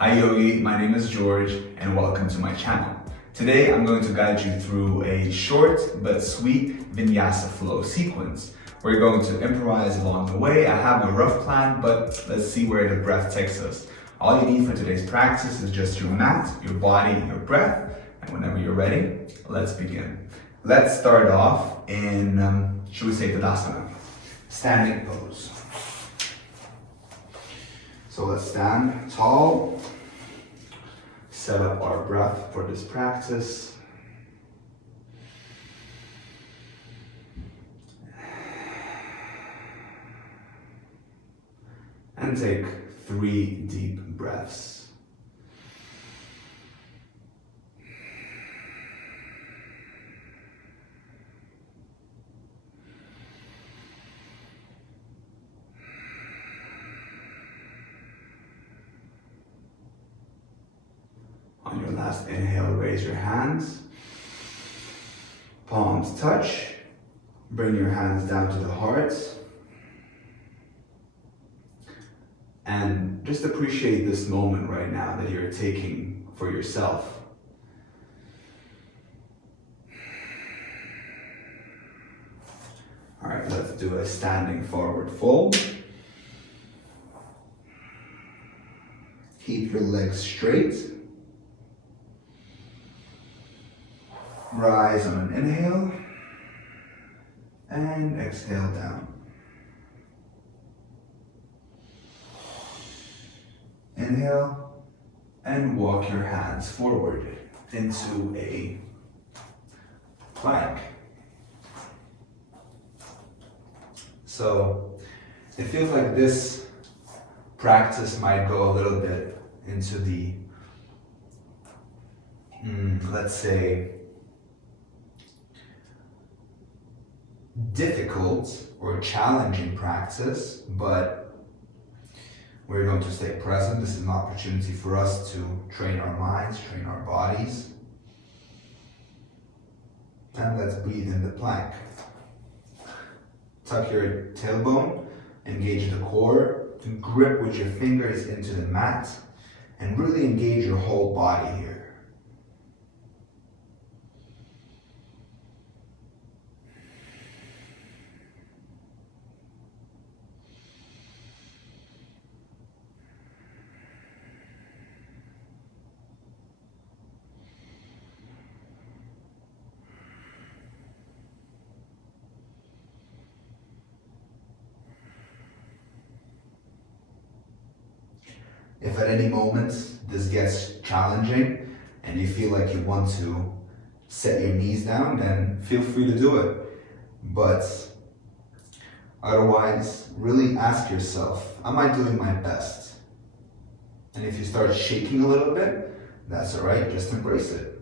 Hi Yogi, my name is George and welcome to my channel. Today I'm going to guide you through a short but sweet Vinyasa flow sequence. We're going to improvise along the way. I have a rough plan, but let's see where the breath takes us. All you need for today's practice is just your mat, your body, and your breath. And whenever you're ready, let's begin. Let's start off in, should we say Tadasana, standing pose. So let's stand tall, set up our breath for this practice. And take 3 deep breaths. On your last inhale, raise your hands. Palms touch. Bring your hands down to the heart. And just appreciate this moment right now that you're taking for yourself. All right, let's do a standing forward fold. Keep your legs straight. Rise on an inhale and exhale down. Inhale and walk your hands forward into a plank. So it feels like this practice might go a little bit into the, let's say, difficult or challenging practice, but we're going to stay present. This is an opportunity for us to train our minds, train our bodies. And let's breathe in the plank. Tuck your tailbone, engage the core, and grip with your fingers into the mat, and really engage your whole body here. If at any moment this gets challenging and you feel like you want to set your knees down, then feel free to do it. But otherwise, really ask yourself, am I doing my best? And if you start shaking a little bit, that's all right, just embrace it.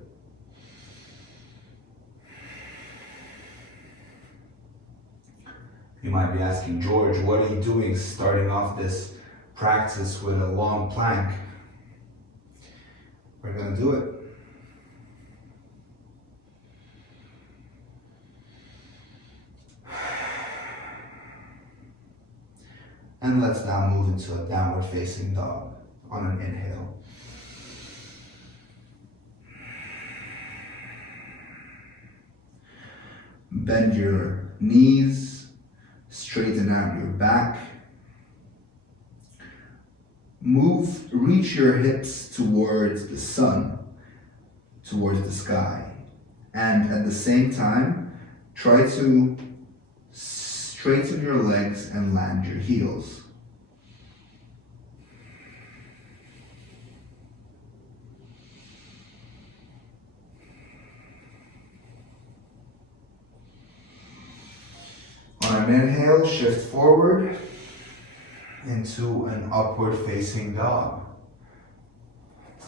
You might be asking, George, what are you doing starting off this practice with a long plank? We're going to do it. And let's now move into a downward facing dog on an inhale. Bend your knees, straighten out your back. Reach your hips towards the sun, towards the sky. And at the same time, try to straighten your legs and land your heels. On an inhale, shift forward into an upward facing dog.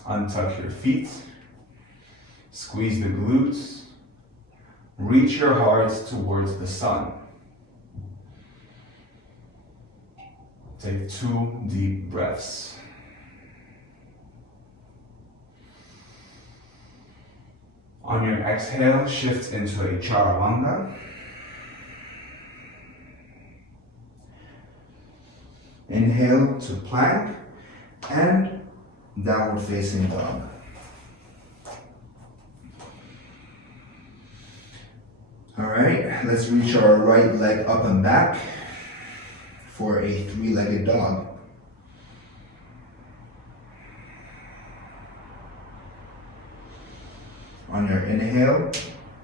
Untuck your feet, squeeze the glutes, reach your heart towards the sun. Take 2 deep breaths. On your exhale, shift into a chaturanga. Inhale to plank and downward facing dog. All right, let's reach our right leg up and back for a three-legged dog. On your inhale,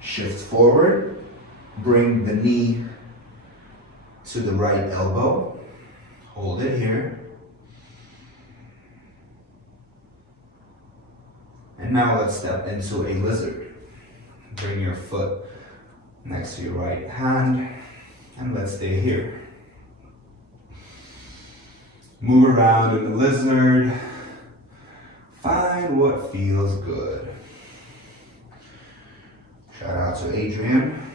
shift forward, bring the knee to the right elbow, hold it here. And now let's step into a lizard. Bring your foot next to your right hand, and let's stay here. Move around in the lizard. Find what feels good. Shout out to Adrian.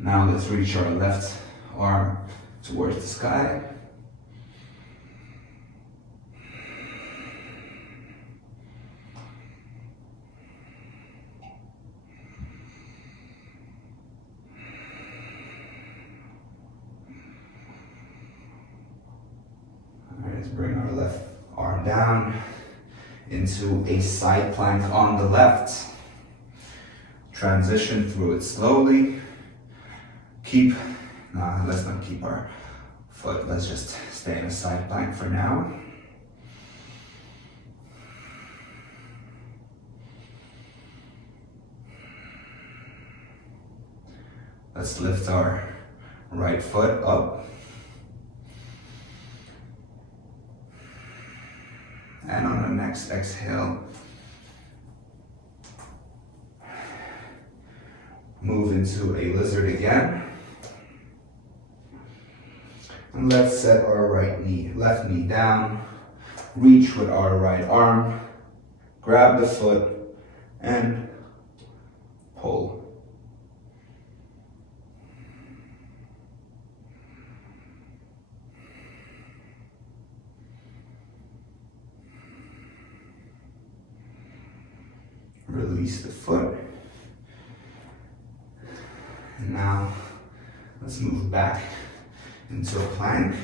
Now let's reach our left arm towards the sky. Let's bring our left arm down into a side plank on the left. Transition through it slowly. Let's not keep our foot. Let's just stay in a side plank for now. Let's lift our right foot up. And on the next exhale, move into a lizard again. And let's set our left knee down, reach with our right arm, grab the foot, and pull. Release the foot. And now let's move back into a plank.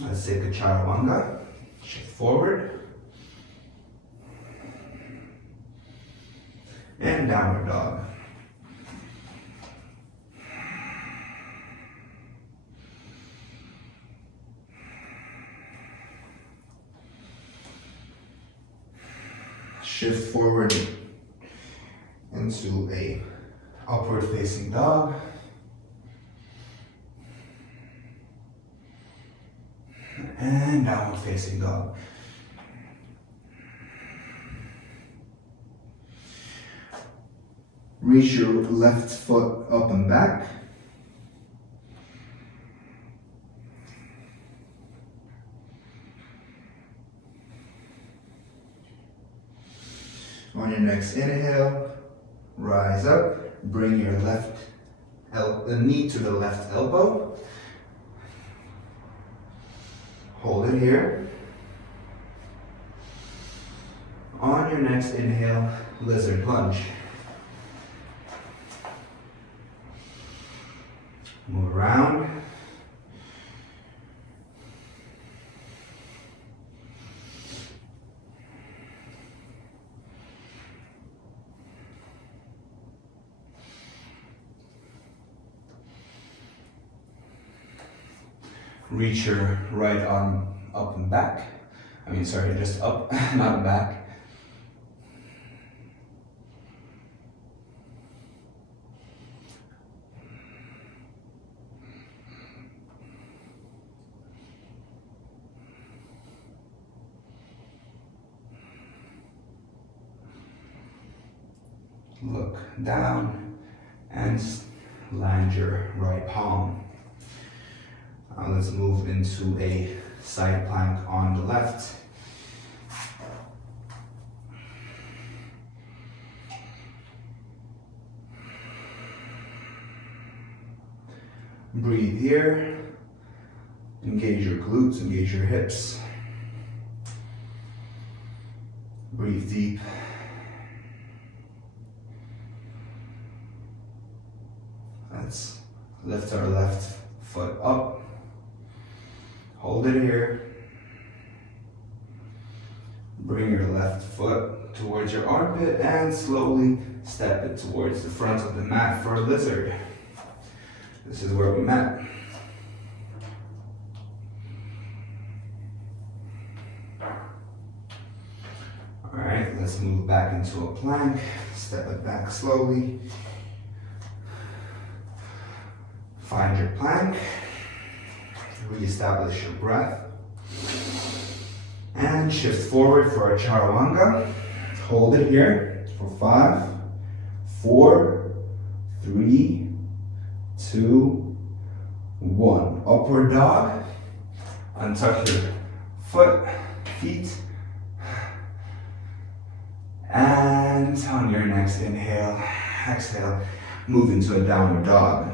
Let's take a chaturanga. Shift forward. And downward dog. Shift forward into a upward facing dog. And downward facing dog. Reach your left foot up and back. On your next inhale, rise up, bring your the knee to the left elbow. Hold it here. On your next inhale, lizard lunge. Move around. Reach your right arm up and back. Just up, not back. Look down and land your right palm. Let's move into a side plank on the left. Breathe here. Engage your glutes, engage your hips. Breathe deep. Let's lift our left foot up. Hold it here. Bring your left foot towards your armpit and slowly step it towards the front of the mat for a lizard. This is where we met. Alright, let's move back into a plank. Step it back slowly. Find your plank. Reestablish your breath. And shift forward for our chaturanga. Hold it here for 5, 4, 3, 2, 1. Upward dog. Untuck your feet. And on your next inhale, exhale, move into a downward dog.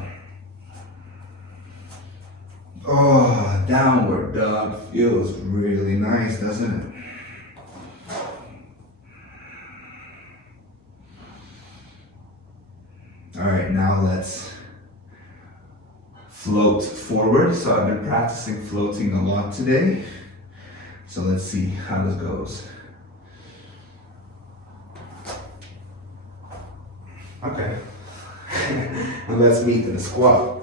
Oh, downward dog feels really nice, doesn't it? All right, now let's float forward. So I've been practicing floating a lot today. So let's see how this goes. Okay, and let's meet in the squat.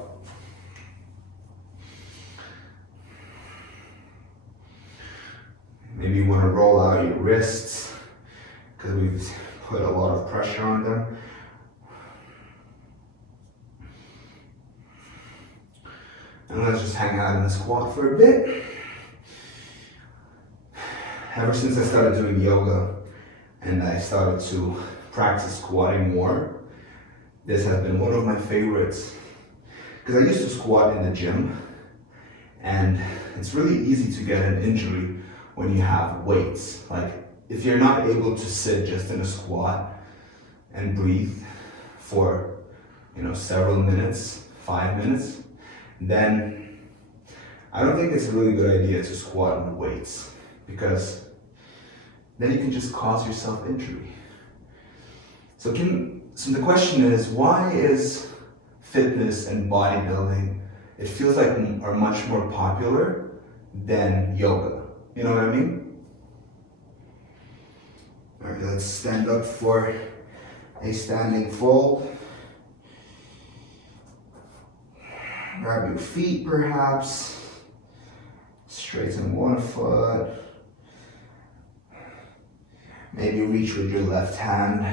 Maybe you want to roll out your wrists because we've put a lot of pressure on them. And let's just hang out in the squat for a bit. Ever since I started doing yoga and I started to practice squatting more, this has been one of my favorites. Because I used to squat in the gym, and it's really easy to get an injury when you have weights. Like if you're not able to sit just in a squat and breathe for several minutes, 5 minutes, then I don't think it's a really good idea to squat on weights, because then you can just cause yourself injury. So the question is, why is fitness and bodybuilding, it feels like are much more popular than yoga? You know what I mean? All right, let's stand up for a standing fold. Grab your feet perhaps. Straighten one foot. Maybe reach with your left hand.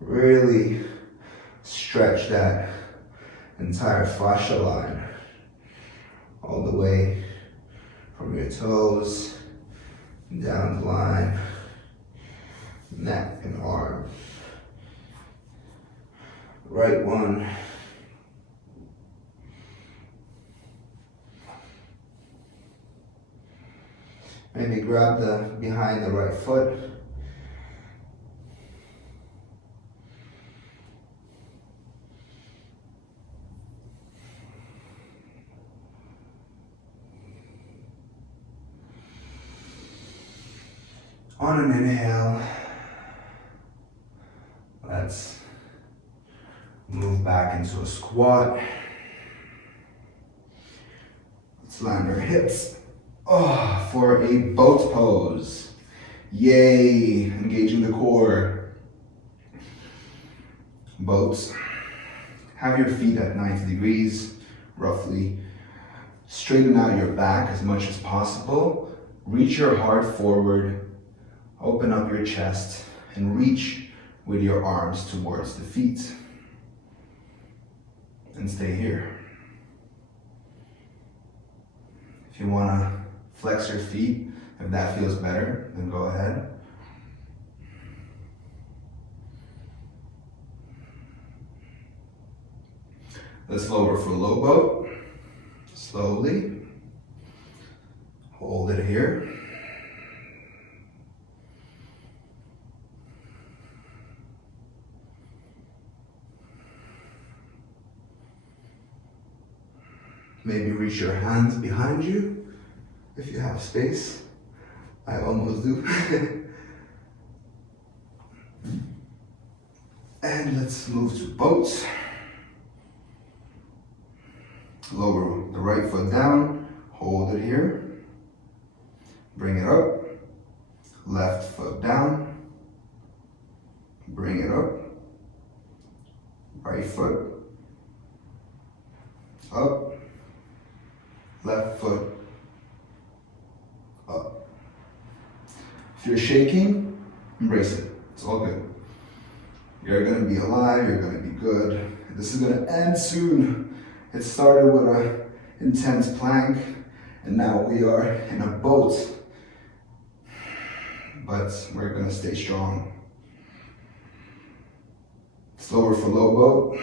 Really stretch that entire fascia line all the way from your toes down the line, neck and arm. Right one. Maybe grab the behind the right foot. On an inhale, let's move back into a squat. Let's land our hips for a boat pose. Yay, engaging the core. Boats. Have your feet at 90 degrees, roughly. Straighten out your back as much as possible. Reach your heart forward. Open up your chest and reach with your arms towards the feet. And stay here. If you want to flex your feet, if that feels better, then go ahead. Let's lower for low boat. Slowly. Hold it here. Maybe reach your hands behind you if you have space. I almost do. And let's move to boats. Lower the right foot down, hold it here. Bring it up. Left foot down. Bring it up. Right foot up. Left foot up. If you're shaking, embrace it. It's all good. You're gonna be alive, you're gonna be good. This is gonna end soon. It started with an intense plank, and now we are in a boat. But we're gonna stay strong. Slower for low boat.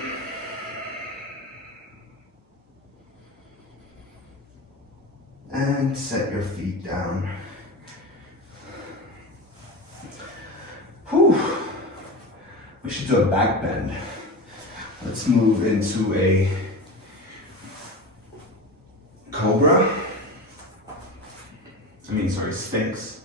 And set your feet down. Whew. We should do a back bend. Let's move into a cobra. Sphinx.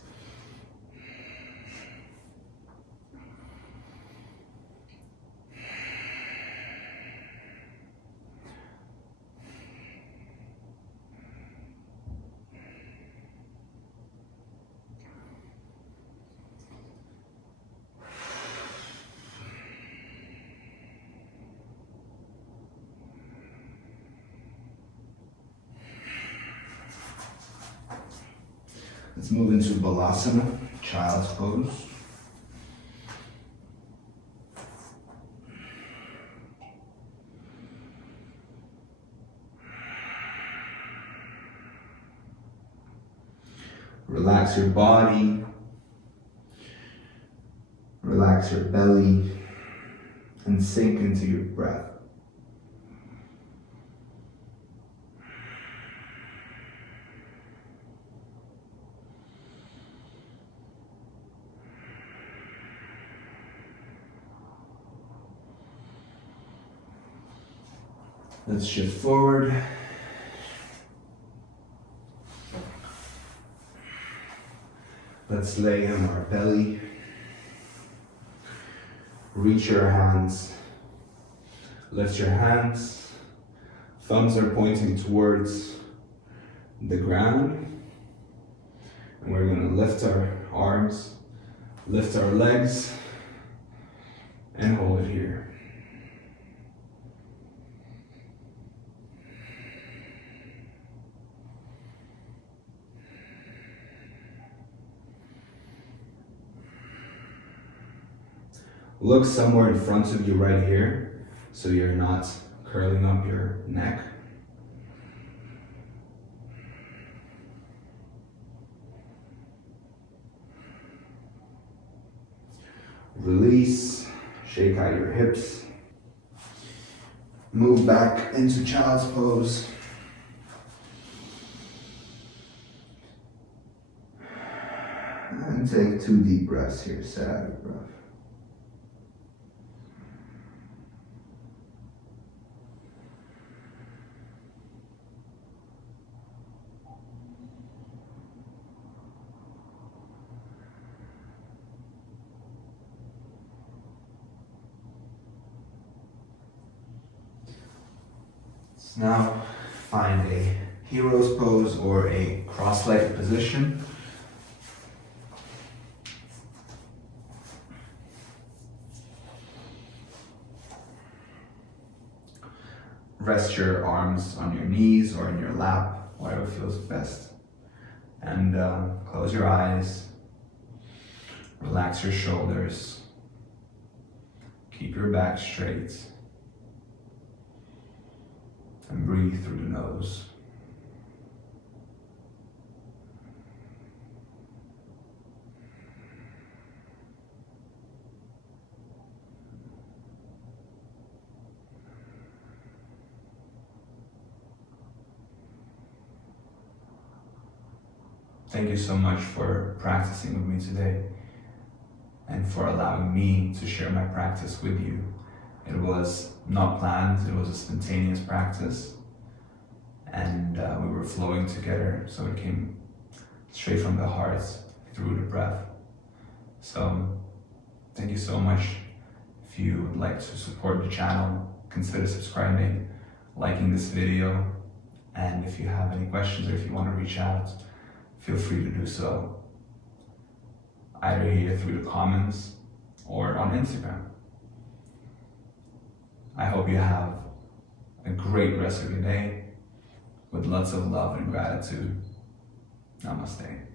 Let's move into Balasana, child's pose. Relax your body, relax your belly, and sink into your breath. Let's shift forward. Let's lay on our belly. Reach your hands. Lift your hands. Thumbs are pointing towards the ground. And we're going to lift our arms, lift our legs, and hold it here. Look somewhere in front of you right here, so you're not curling up your neck. Release, shake out your hips. Move back into child's pose. And take 2 deep breaths here, set out your breath. Now find a hero's pose or a cross-legged position. Rest your arms on your knees or in your lap, whatever feels best. And close your eyes. Relax your shoulders. Keep your back straight. And breathe through the nose. Thank you so much for practicing with me today and for allowing me to share my practice with you. It was not planned, it was a spontaneous practice, and we were flowing together, so it came straight from the heart through the breath. So thank you so much. If you would like to support the channel, consider subscribing, liking this video, And if you have any questions or if you want to reach out, feel free to do so either here through the comments or on Instagram. I hope you have a great rest of your day with lots of love and gratitude. Namaste.